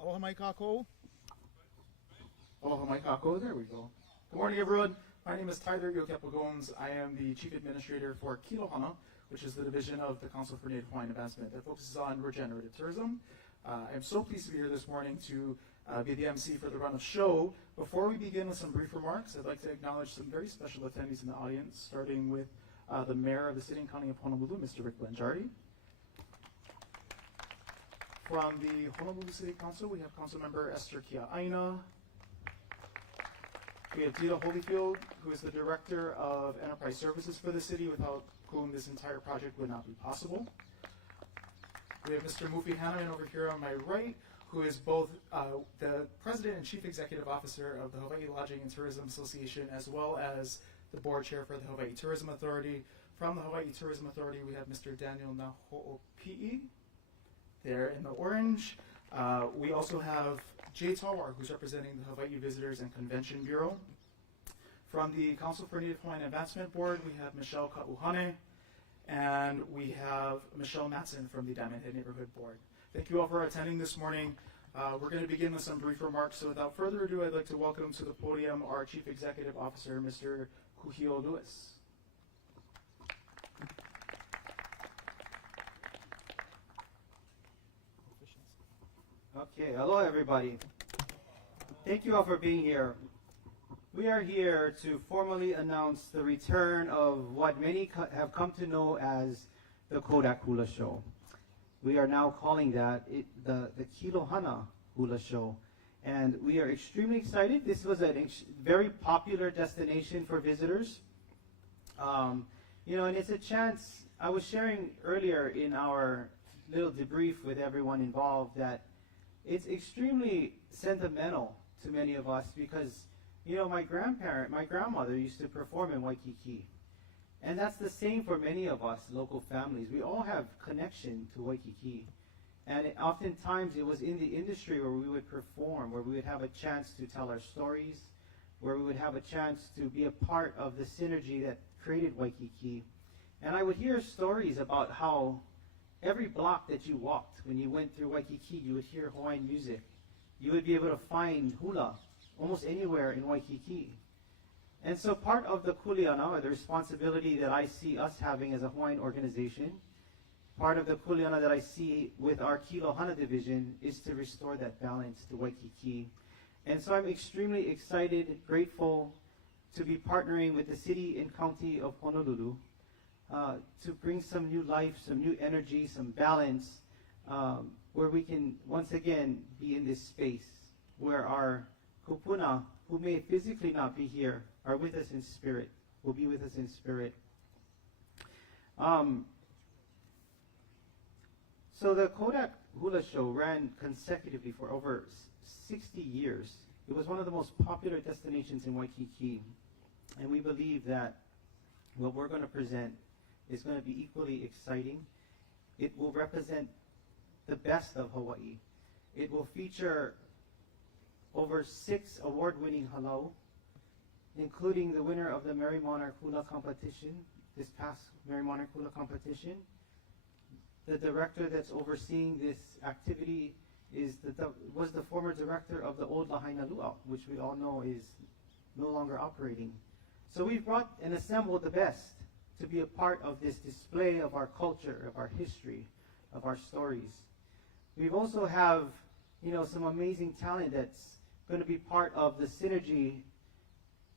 Aloha mai kākou. Aloha mai kākou, there we go. Good morning, everyone. My name is Tyler Yokepa Gomes. I am the Chief Administrator for Kilohana, which is the division of the Council for Native Hawaiian Advancement that focuses on regenerative tourism. I'm so pleased to be here this morning to be the MC for the run of show. Before we begin with some brief remarks, I'd like to acknowledge some very special attendees in the audience, starting with the Mayor of the City and County of Honolulu, Mr. Rick Blangiardi. From the Honolulu City Council, we have Councilmember Esther Kia'aina. We have Dita Holyfield, who is the Director of Enterprise Services for the city, without whom this entire project would not be possible. We have Mr. Mufi Hanaman over here on my right, who is both the President and Chief Executive Officer of the Hawaii Lodging and Tourism Association, as well as the Board Chair for the Hawaii Tourism Authority. From the Hawaii Tourism Authority, we have Mr. Daniel Naho'opi'i, there in the orange. We also have Jay Tawar, who's representing the Hawaii Visitors and Convention Bureau. From the Council for Native Hawaiian Advancement Board, we have Michelle Ka'uhane, and we have Michelle Matson from the Diamond Head Neighborhood Board. Thank you all for attending this morning. We're going to begin with some brief remarks. So without further ado, I'd like to welcome to the podium our Chief Executive Officer, Mr. Kuhio Lewis. Okay, hello everybody. Thank you all for being here. We are here to formally announce the return of what many have come to know as the Kodak Hula Show. We are now calling that the Kilohana Hula Show. And we are extremely excited. This was a very popular destination for visitors. And it's a chance. I was sharing earlier in our little debrief with everyone involved that it's extremely sentimental to many of us because, my grandmother used to perform in Waikiki. And that's the same for many of us local families. We all have connection to Waikiki. And oftentimes it was in the industry where we would perform, where we would have a chance to tell our stories, where we would have a chance to be a part of the synergy that created Waikiki. And I would hear stories about how every block that you walked, when you went through Waikiki, you would hear Hawaiian music. You would be able to find hula almost anywhere in Waikiki. And so part of the kuleana, or the responsibility that I see us having as a Hawaiian organization, part of the kuleana that I see with our Kilohana division is to restore that balance to Waikiki. And so I'm extremely excited, grateful to be partnering with the City and County of Honolulu to bring some new life, some new energy, some balance, where we can once again be in this space where our kupuna, who may physically not be here, are with us in spirit, will be with us in spirit. So the Kodak Hula Show ran consecutively for over 60 years. It was one of the most popular destinations in Waikiki. And we believe that what we're going to present is going to be equally exciting. It will represent the best of Hawaii. It will feature over 6 award-winning halau, including the winner of the Merry Monarch Hula competition, this past Merry Monarch Hula competition. The director that's overseeing this activity was the former director of the old Lahaina Luau, which we all know is no longer operating. So we've brought and assembled the best to be a part of this display of our culture, of our history, of our stories. We also have, some amazing talent that's going to be part of the synergy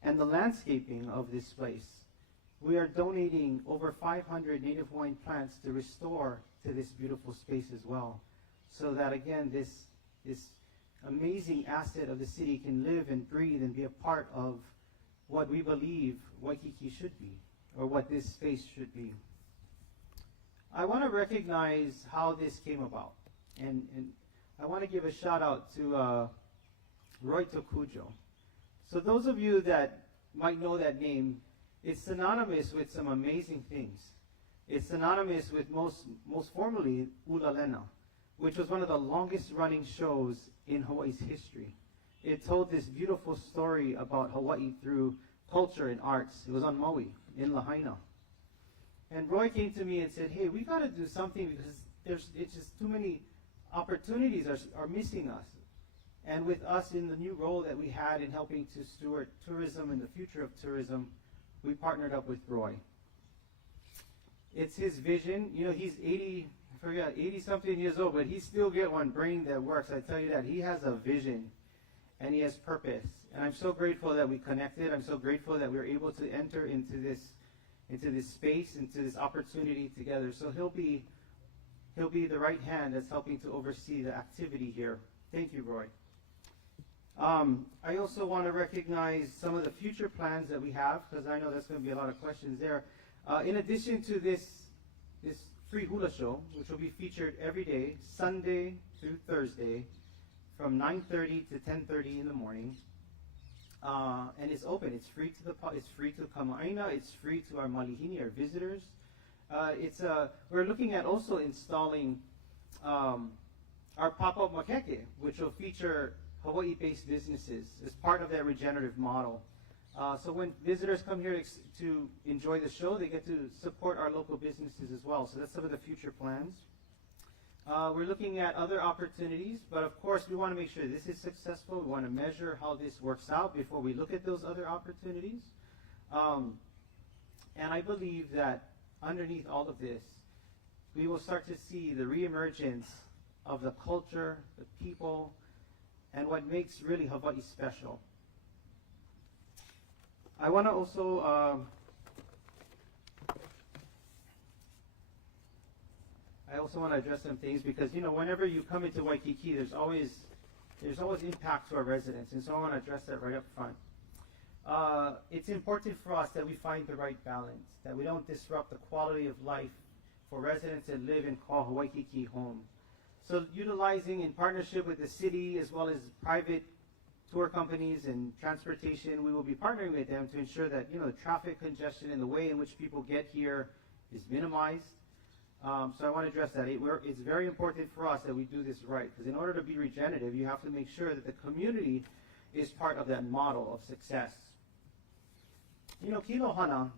and the landscaping of this place. We are donating over 500 native Hawaiian plants to restore to this beautiful space as well, so that again, this amazing asset of the city can live and breathe and be a part of what we believe Waikiki should be, or what this space should be. I want to recognize how this came about, and I want to give a shout out to Roy Tokujo. So those of you that might know that name, it's synonymous with some amazing things. It's synonymous with most formally Ulalena, which was one of the longest running shows in Hawaii's history. It told this beautiful story about Hawaii through culture and arts. It was on Maui, in Lahaina. And Roy came to me and said, hey, we got to do something because it's just too many opportunities are missing us. And with us in the new role that we had in helping to steward tourism and the future of tourism, we partnered up with Roy. It's his vision. You know, he's 80-something years old, but he still got one brain that works. I tell you that. He has a vision, and he has purpose. And I'm so grateful that we connected. I'm so grateful that we were able to enter into this space, into this opportunity together. So he'll be the right hand that's helping to oversee the activity here. Thank you, Roy. I also want to recognize some of the future plans that we have, because I know there's going to be a lot of questions there. In addition to this free hula show, which will be featured every day, Sunday through Thursday, from 9:30 to 10:30 in the morning, and it's open. It's free to it's free to Kama'aina. It's free to our malihini, our visitors. We're looking at also installing our pop-up makeke, which will feature Hawaii-based businesses as part of that regenerative model. So when visitors come here to enjoy the show, they get to support our local businesses as well. So that's some of the future plans. We're looking at other opportunities, but of course we want to make sure this is successful. We want to measure how this works out before we look at those other opportunities. And I believe that underneath all of this, we will start to see the reemergence of the culture, the people, and what makes really Hawaii special. I want to also want to address some things because, you know, whenever you come into Waikiki, there's always impact to our residents, and so I want to address that right up front. It's important for us that we find the right balance, that we don't disrupt the quality of life for residents that live and call Waikiki home. So utilizing in partnership with the city as well as private tour companies and transportation, we will be partnering with them to ensure that, you know, the traffic congestion and the way in which people get here is minimized. So I want to address that. It's very important for us that we do this right, because in order to be regenerative, you have to make sure that the community is part of that model of success. You know, Kilohana,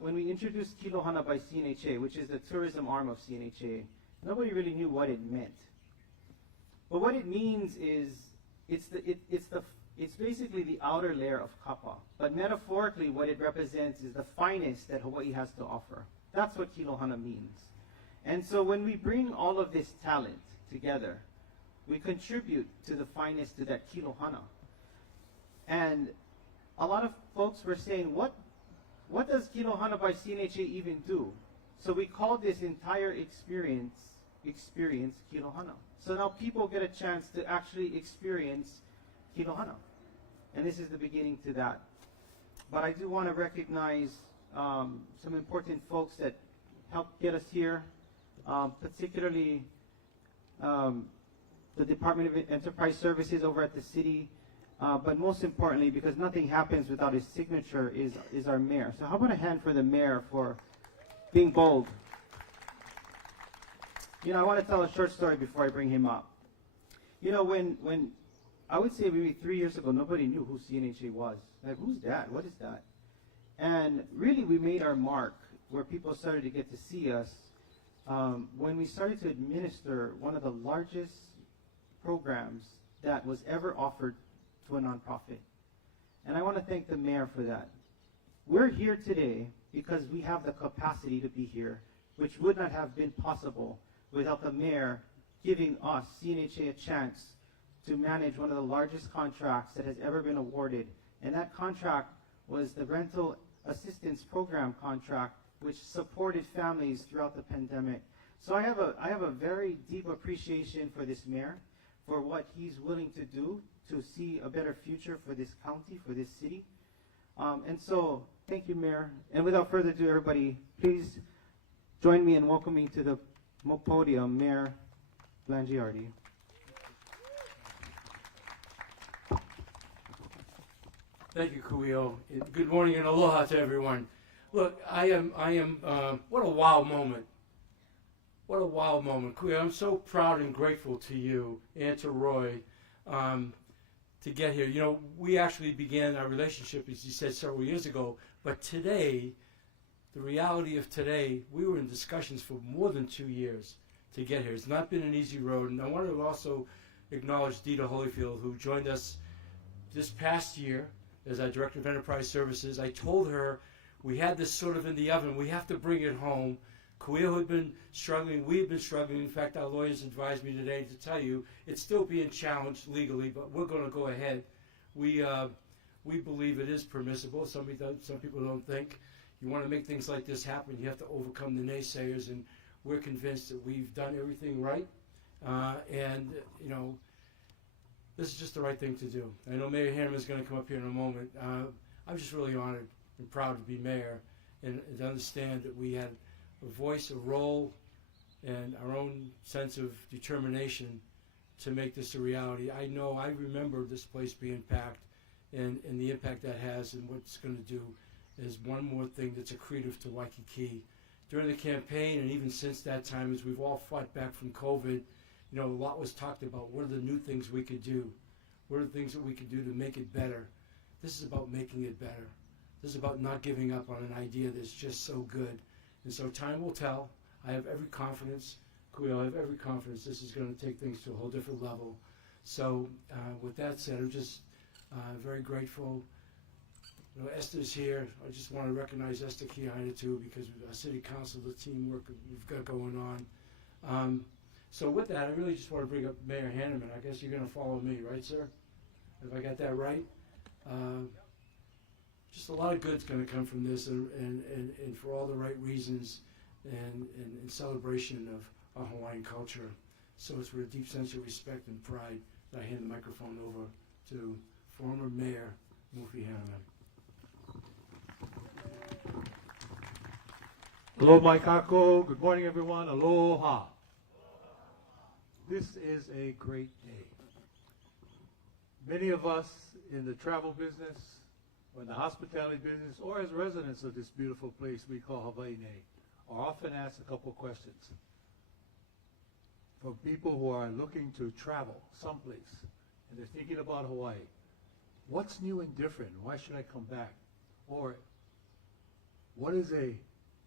when we introduced Kilohana by CNHA, which is the tourism arm of CNHA, nobody really knew what it meant. But what it means is it's basically the outer layer of kapa. But metaphorically, what it represents is the finest that Hawaii has to offer. That's what Kilohana means. And so when we bring all of this talent together, we contribute to the finest to that Kilohana. And a lot of folks were saying, what does Kilohana by CNHA even do? So we call this entire experience Kilohana. So now people get a chance to actually experience Kilohana. And this is the beginning to that. But I do want to recognize some important folks that helped get us here, particularly the Department of Enterprise Services over at the city, but most importantly, because nothing happens without his signature, is our mayor. So how about a hand for the mayor for being bold? You know, I want to tell a short story before I bring him up. You know, when I would say maybe 3 years ago, nobody knew who CNHA was. Like, who's that? What is that? And really, we made our mark where people started to get to see us when we started to administer one of the largest programs that was ever offered to a nonprofit. And I want to thank the mayor for that. We're here today because we have the capacity to be here, which would not have been possible without the mayor giving us, CNHA, a chance to manage one of the largest contracts that has ever been awarded. And that contract was the Rental Assistance Program contract, which supported families throughout the pandemic. So I have a very deep appreciation for this mayor, for what he's willing to do to see a better future for this county, for this city. And so, thank you, Mayor. And without further ado, everybody, please join me in welcoming to the podium Mayor Blangiardi. Thank you, Kuio. Good morning and aloha to everyone. Look, what a wow moment. What a wow moment. Kuio, I'm so proud and grateful to you and to Roy to get here. You know, we actually began our relationship, as you said, several years ago, but today, the reality of today, we were in discussions for more than 2 years to get here. It's not been an easy road, and I want to also acknowledge Dita Holyfield, who joined us this past year as our Director of Enterprise Services. I told her we had this sort of in the oven. We have to bring it home. Kuio had been struggling. We had been struggling. In fact, our lawyers advised me today to tell you it's still being challenged legally, but we're going to go ahead. We believe it is permissible. Some people don't think. You want to make things like this happen, you have to overcome the naysayers, and we're convinced that we've done everything right. And, you know, this is just the right thing to do. I know Mayor Hanneman is going to come up here in a moment. I'm just really honored and proud to be mayor and to understand that we had a voice, a role, and our own sense of determination to make this a reality. I remember this place being packed and the impact that has and what it's going to do is one more thing that's accretive to Waikiki. During the campaign and even since that time, as we've all fought back from COVID, you know, a lot was talked about. What are the new things we could do? What are the things that we could do to make it better? This is about making it better. This is about not giving up on an idea that's just so good. And so time will tell. I have every confidence, Kuio, I have every confidence this is going to take things to a whole different level. So with that said, I'm just very grateful. You know, Esther's here. I just want to recognize Esther Kiana too, because our city council, the teamwork we've got going on. So with that, I really just want to bring up Mayor Hanneman. I guess you're going to follow me, right, sir? Have I got that right? Just a lot of good's going to come from this, and for all the right reasons, and in celebration of our Hawaiian culture. So it's with a deep sense of respect and pride that I hand the microphone over to former Mayor Mufi Hanneman. Hello, Maikako. Good morning, everyone. Aloha. This is a great day. Many of us in the travel business, or in the hospitality business, or as residents of this beautiful place we call Hawaii, are often asked a couple questions. For people who are looking to travel someplace, and they're thinking about Hawaii, what's new and different? Why should I come back? Or what is a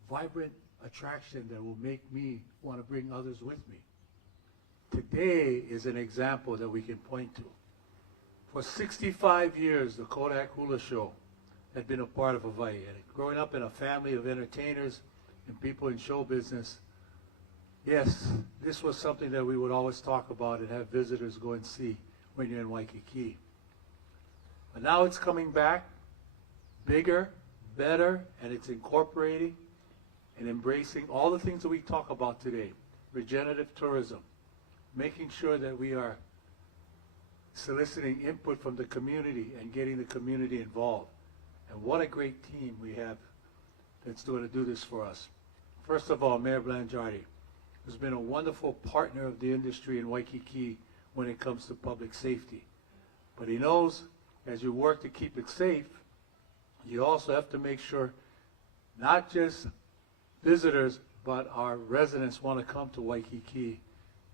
vibrant attraction that will make me want to bring others with me? Today is an example that we can point to. For 65 years, the Kodak Hula Show had been a part of Hawaii. And growing up in a family of entertainers and people in show business, yes, this was something that we would always talk about and have visitors go and see when you're in Waikiki. But now it's coming back, bigger, better, and it's incorporating and embracing all the things that we talk about today. Regenerative tourism, making sure that we are soliciting input from the community and getting the community involved. And what a great team we have that's going to do this for us. First of all, Mayor Blangiardi has been a wonderful partner of the industry in Waikiki when it comes to public safety. But he knows as you work to keep it safe, you also have to make sure not just visitors, but our residents want to come to Waikiki.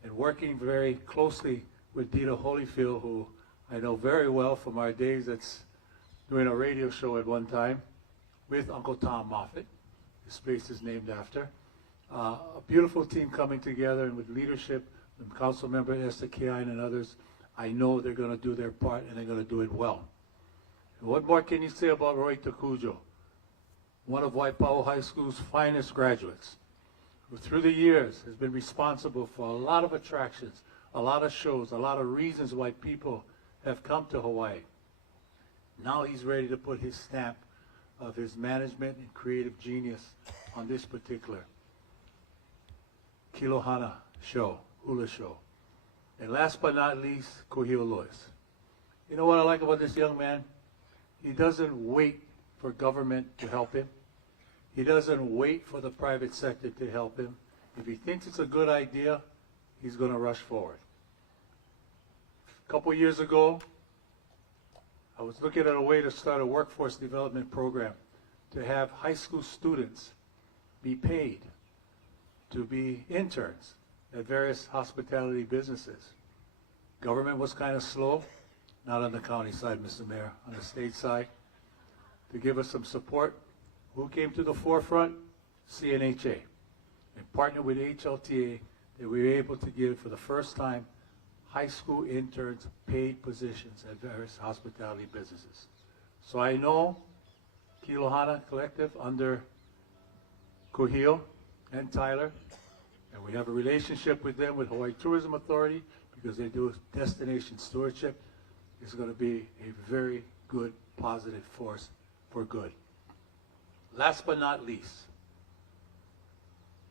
And working very closely with Dita Holyfield, who I know very well from our days that's doing a radio show at one time with Uncle Tom Moffat. His space is named after. A beautiful team coming together, and with leadership from Council Member Esther Kiain and others, I know they're going to do their part and they're going to do it well. And what more can you say about Roy Takujo, one of Waipahu High School's finest graduates, who through the years has been responsible for a lot of attractions, a lot of shows, a lot of reasons why people have come to Hawaii. Now he's ready to put his stamp of his management and creative genius on this particular Kilohana show, hula show. And last but not least, Kuhio Lois. You know what I like about this young man? He doesn't wait for government to help him. He doesn't wait for the private sector to help him. If he thinks it's a good idea, he's going to rush forward. A couple years ago, I was looking at a way to start a workforce development program to have high school students be paid to be interns at various hospitality businesses. Government was kind of slow, not on the county side, Mr. Mayor, on the state side, to give us some support. Who came to the forefront? CNHA. And partnered with HLTA, that we were able to give for the first time high school interns paid positions at various hospitality businesses. So I know Kilohana Collective under Kuhio and Tyler, and we have a relationship with them with Hawaii Tourism Authority because they do destination stewardship. It's going to be a very good, positive force for good. Last but not least,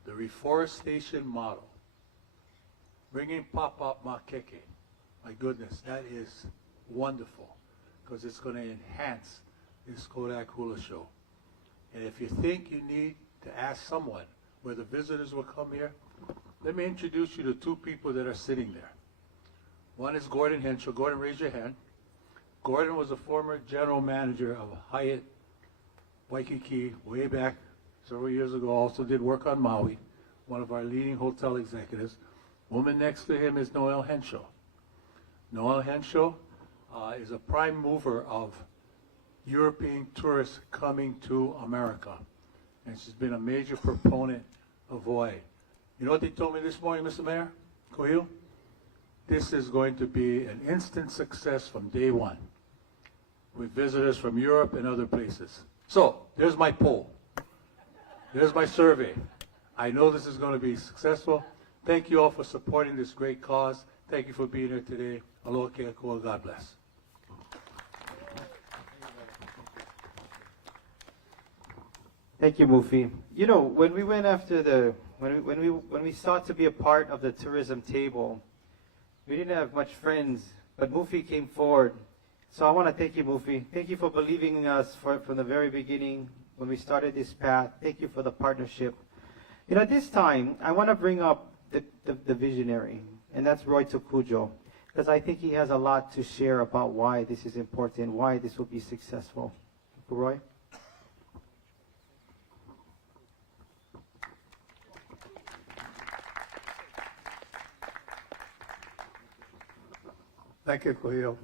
the reforestation model. Bringing pop-up makeke. My goodness, that is wonderful because it's going to enhance this Kodak Hula Show. And if you think you need to ask someone whether visitors will come here, let me introduce you to two people that are sitting there. One is Gordon Henshaw. Gordon, raise your hand. Gordon was a former general manager of Hyatt Waikiki way back several years ago, also did work on Maui, one of our leading hotel executives. Woman next to him is Noelle Henshaw. Noelle Henshaw is a prime mover of European tourists coming to America, and she's been a major proponent of Hawaii. You know what they told me this morning, Mr. Mayor? Kuhio? This is going to be an instant success from day one with visitors from Europe and other places. So, there's my poll. There's my survey. I know this is going to be successful. Thank you all for supporting this great cause. Thank you for being here today. Aloha keakua. God bless. Thank you, Mufi. You know, when we went after the when we sought to be a part of the tourism table, we didn't have much friends, but Mufi came forward. So I want to thank you, Mufi. Thank you for believing in us from the very beginning when we started this path. Thank you for the partnership. You know, this time I want to bring up the visionary, and that's Roy Tokujo, because I think he has a lot to share about why this is important, why this will be successful. Roy? Thank you, Kuhio.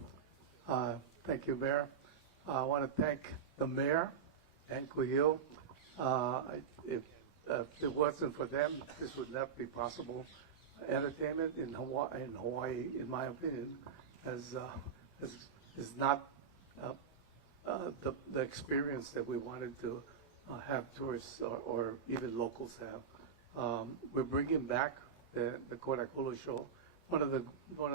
Thank you, Mayor. I want to thank the Mayor and Kuhio. If it wasn't for them, this would not be possible. Entertainment in Hawaii, in my opinion, is not the experience that we wanted to have tourists or even locals have. We're bringing back the Kodak Hula Show. One of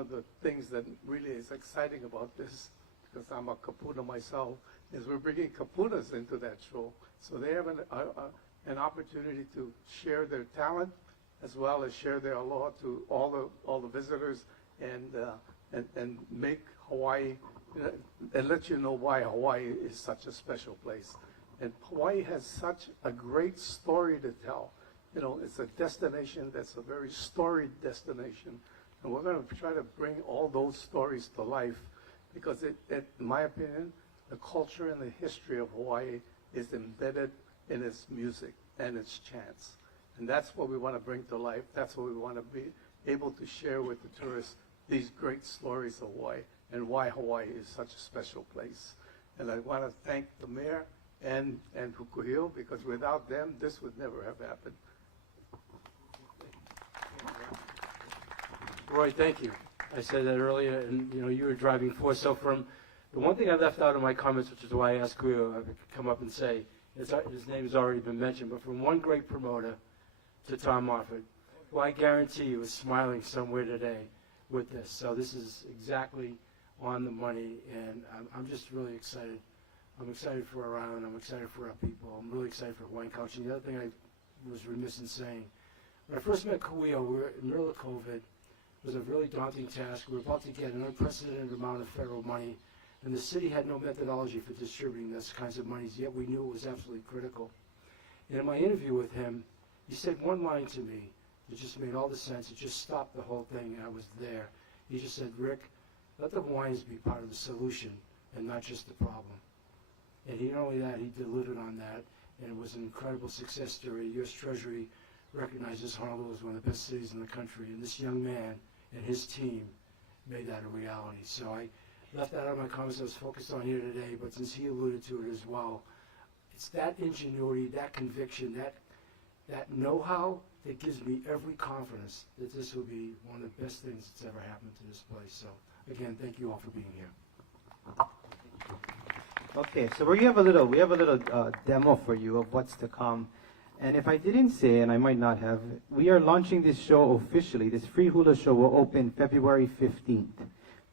the things that really is exciting about this, because I'm a kapuna myself, is we're bringing kapunas into that show, so they have an opportunity to share their talent as well as share their aloha to all the visitors and make Hawaii and let you know why Hawaii is such a special place. And Hawaii has such a great story to tell. You know, it's a destination that's a very storied destination. And we're going to try to bring all those stories to life because, in my opinion, the culture and the history of Hawaii is embedded in its music and its chants. And that's what we want to bring to life. That's what we want to be able to share with the tourists, these great stories of Hawaii and why Hawaii is such a special place. And I want to thank the mayor and Fukuhio, because without them, this would never have happened. Roy, thank you. I said that earlier, and you were driving force. So from the one thing I left out in my comments, which is why I asked Kuyo to come up and say, his name has already been mentioned, but from one great promoter to Tom Moffett, who I guarantee you is smiling somewhere today with this. So this is exactly on the money, and I'm just really excited. I'm excited for our island. I'm excited for our people. I'm really excited for Hawaiian culture. The other thing I was remiss in saying, when I first met Kuyo, we were in the middle of COVID. It was a really daunting task. We were about to get an unprecedented amount of federal money, and the city had no methodology for distributing those kinds of monies, yet we knew it was absolutely critical. And in my interview with him, he said one line to me that just made all the sense. It just stopped the whole thing, and I was there. He just said, Rick, let the Hawaiians be part of the solution and not just the problem. And not only that, he delivered on that, and it was an incredible success story. U.S. Treasury recognizes Honolulu as one of the best cities in the country, and this young man and his team made that a reality. So I left that out of my comments I was focused on here today, but since he alluded to it as well, it's that ingenuity, that conviction, that know-how that gives me every confidence that this will be one of the best things that's ever happened to this place. So, again, thank you all for being here. Okay, so we have a little demo for you of what's to come. And if I didn't say, and I might not have, we are launching this show officially. This free hula show will open February 15th.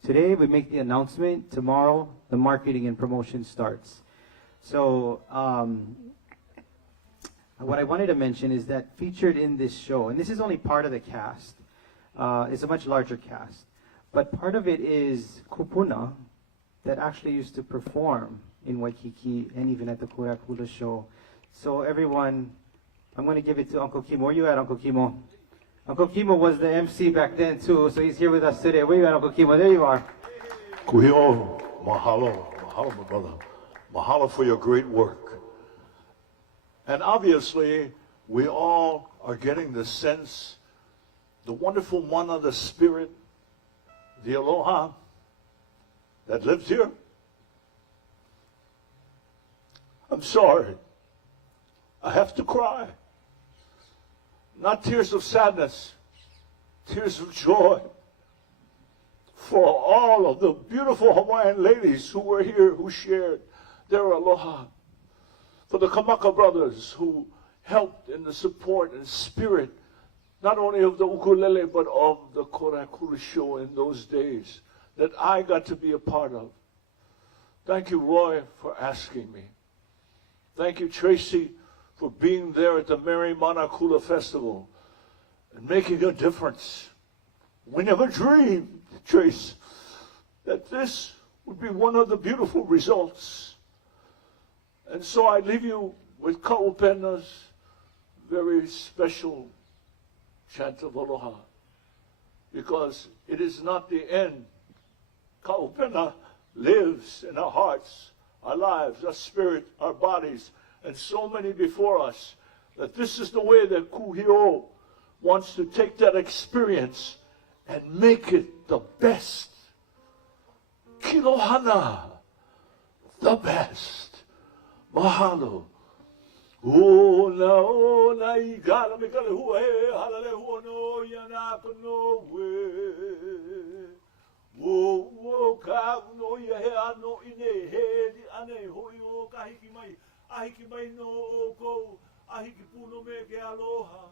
Today we make the announcement. Tomorrow the marketing and promotion starts. So what I wanted to mention is that featured in this show, and this is only part of the cast, it's a much larger cast, but part of it is kupuna that actually used to perform in Waikiki and even at the Kodak Hula Show. So everyone, I'm going to give it to Uncle Kimo. Where you at, Uncle Kimo? Uncle Kimo was the MC back then too, so he's here with us today. Where you at, Uncle Kimo? There you are. Kuhio, mahalo, mahalo, my brother. Mahalo for your great work. And obviously, we all are getting the sense, the wonderful mana, the spirit, the aloha that lives here. I'm sorry. I have to cry. Not tears of sadness, tears of joy for all of the beautiful Hawaiian ladies who were here, who shared their aloha. For the Kamaka brothers who helped in the support and spirit, not only of the ukulele, but of the Kodak Hula Show in those days that I got to be a part of. Thank you, Roy, for asking me. Thank you, Tracy, for being there at the Mary Manakula Festival and making a difference. We never dreamed, Trace, that this would be one of the beautiful results. And so I leave you with Ka'upena's very special chant of aloha, because it is not the end. Ka'upena lives in our hearts, our lives, our spirit, our bodies, and so many before us, that this is the way that Kuhio wants to take that experience and make it the best. Kilohana, the best. Mahalo. Ona I gala me kale hua he halale hua no yana no we. Wo ka no ia he ano ine he di ane hoi o kahiki mai. Ahiki mai no o ko, ahiki puno me ke aloha.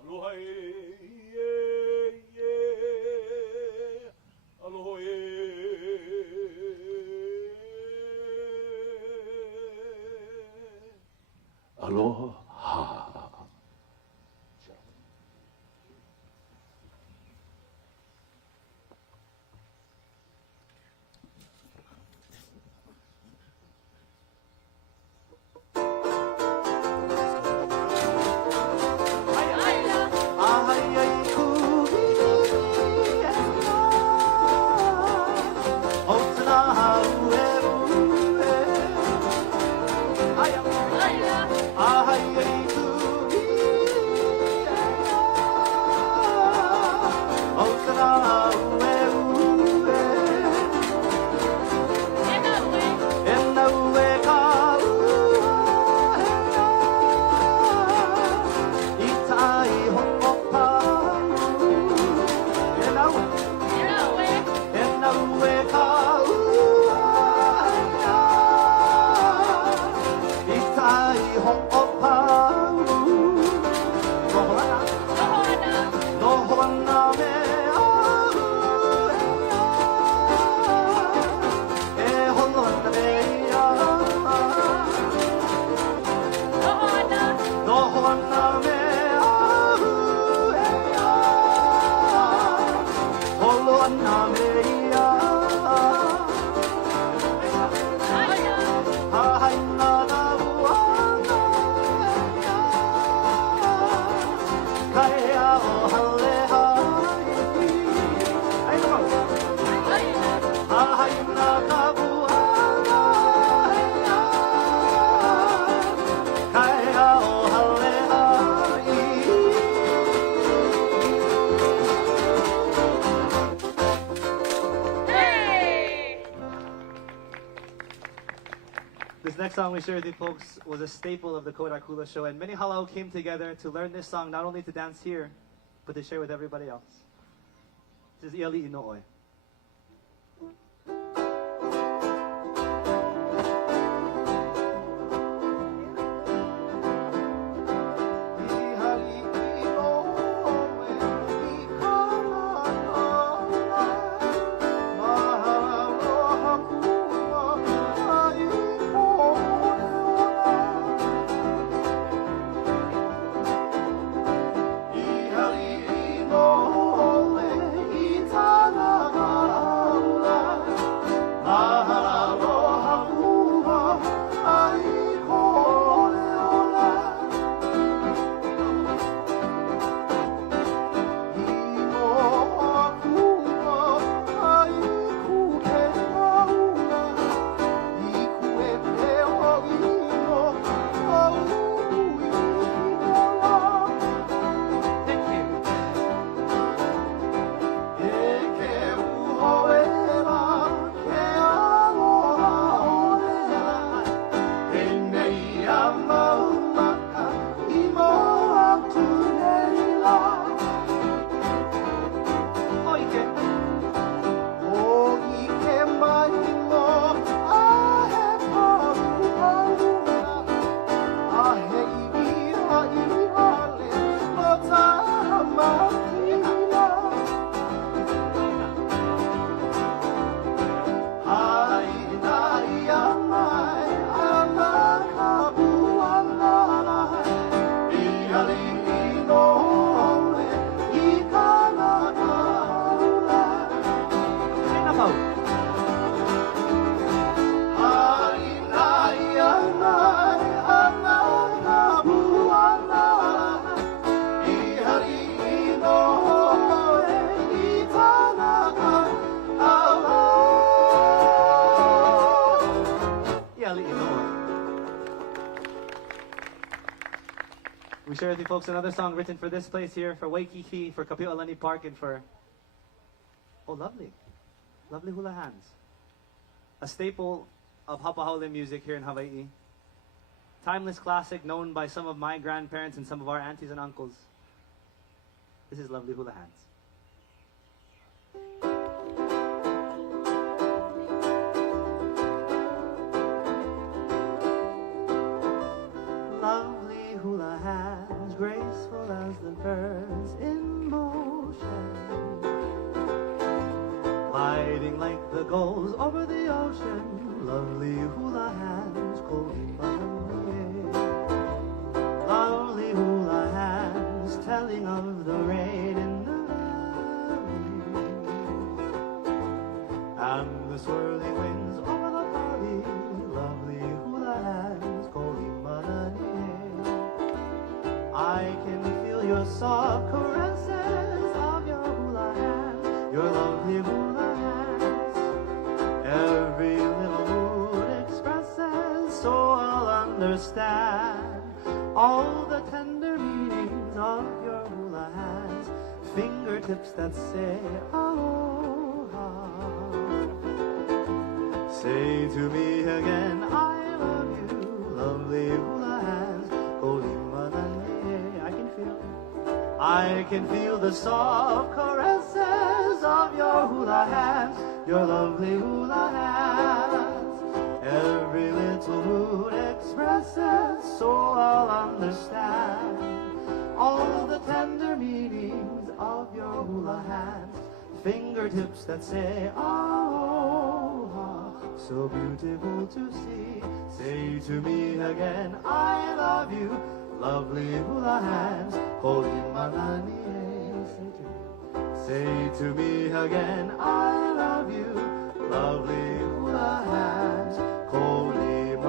Aloha aloha aloha. next song we share with you folks was a staple of the Kodak Hula Show, and many halau came together to learn this song not only to dance here, but to share with everybody else. This is Iali Ino'oi. We share with you folks another song written for this place here, for Waikiki, for Kapi'olani Park, and for, oh lovely, lovely hula hands. A staple of hapahaole music here in Hawaii. Timeless classic known by some of my grandparents and some of our aunties and uncles. This is Lovely Hula Hands. Lovely hula hands, graceful as the birds in motion, gliding like the gulls over the ocean. Lovely hula hands, ko'imane. Lovely hula hands, telling of the rain in the valley and the swirling winds over the valley. Lovely hula hands, ko'imane. I can feel your soft caresses of your hula hands, your lovely hula hands. Every little mood expresses, so I'll understand all the tender meanings of your hula hands. Fingertips that say aloha. Say to me again, I love you, lovely hula hands, ko'imane. I can feel the soft caresses of your hula hands, your lovely hula hands. Every little mood expresses, so I'll understand all the tender meanings of your hula hands. Fingertips that say aloha, so beautiful to see. Say to me again, I love you, lovely hula hands, ko'imane. Say to me again, I love you, lovely hula hands, ko'imane.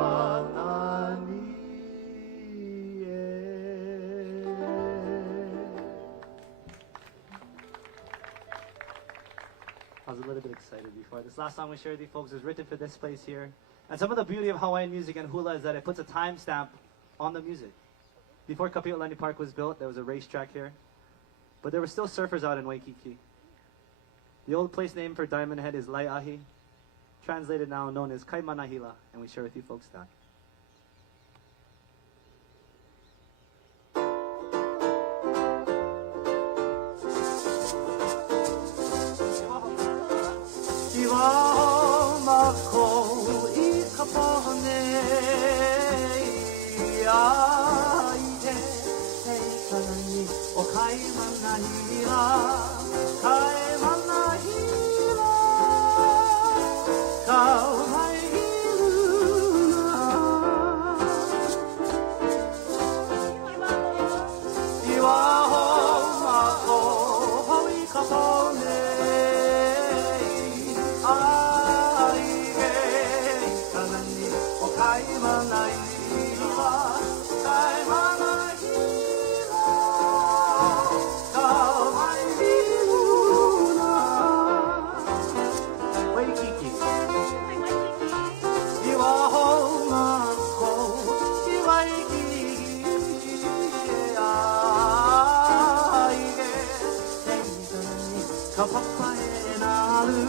I was a little bit excited before. This last song we shared with you folks is written for this place here. And some of the beauty of Hawaiian music and hula is that it puts a timestamp on the music. Before Kapi'olani Park was built, there was a racetrack here. But there were still surfers out in Waikiki. The old place name for Diamond Head is Laiahi, translated now known as Kaimanahila, and we share with you folks that. ni o kai mana hira kai mana hira kau mai hiruna iwa ho mako hoi katone ai ge kanani o kai mana hira kai mana hira kau mai hiruna Waikiki Iwa ho mako i Waikiki ai ge teitani ka papa e naru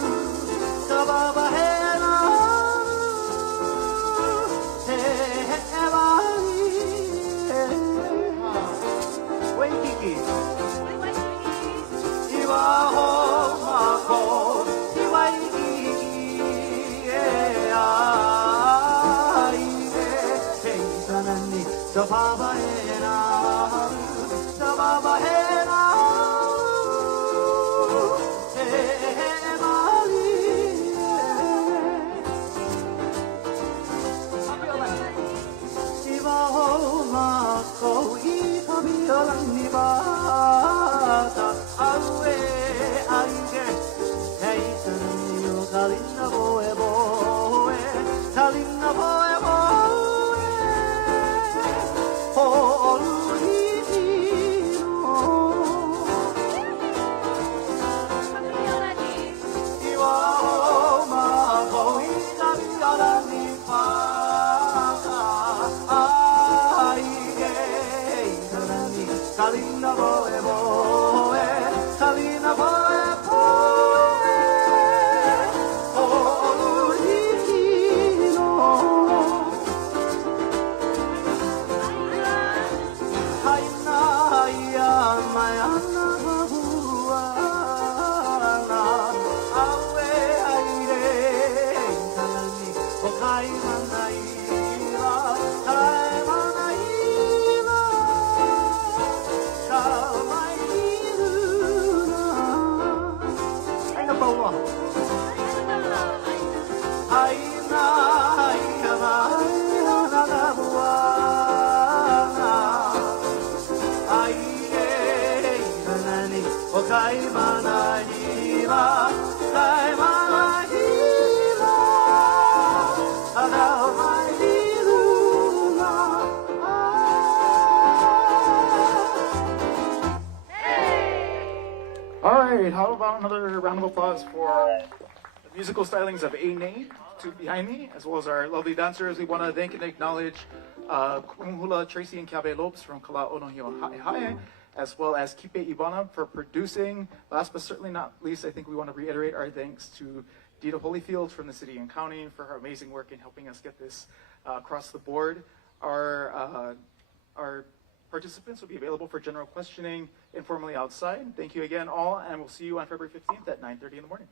ka baba he naru he he wani Waikiki Iwa ho mako i Waikiki ai ge teitani ka baba he naru ka baba he naru he he wani Iwa ho mako i kabiolang ni bata aue aige hei tanani o kalina boe boe kalina boe boe ho olurino Iwa ho mako i kabiolang ni bata aige tanani kalina boe boe kalina boe boe ho olurino haina ia mai ana babuana aue aire tanani o kai mana ira kai mana ira kau mai hiruna aina baua aina ia mai ana babuana aire tanani o kai mana hira kai mana hira kau mai hiruna All right, how about another round of applause for the musical stylings of Aine, two behind me, as well as our lovely dancers. We want to thank and acknowledge Hula, Tracy, and Kabe Lopes from Kala'o no Hio Hae, as well as Kipe Ibana for producing. Last but certainly not least, I think we want to reiterate our thanks to Dita Holyfield from the city and county for her amazing work in helping us get this across the board. Our participants will be available for general questioning informally outside. Thank you again all, and we'll see you on February 15th at 9:30 in the morning.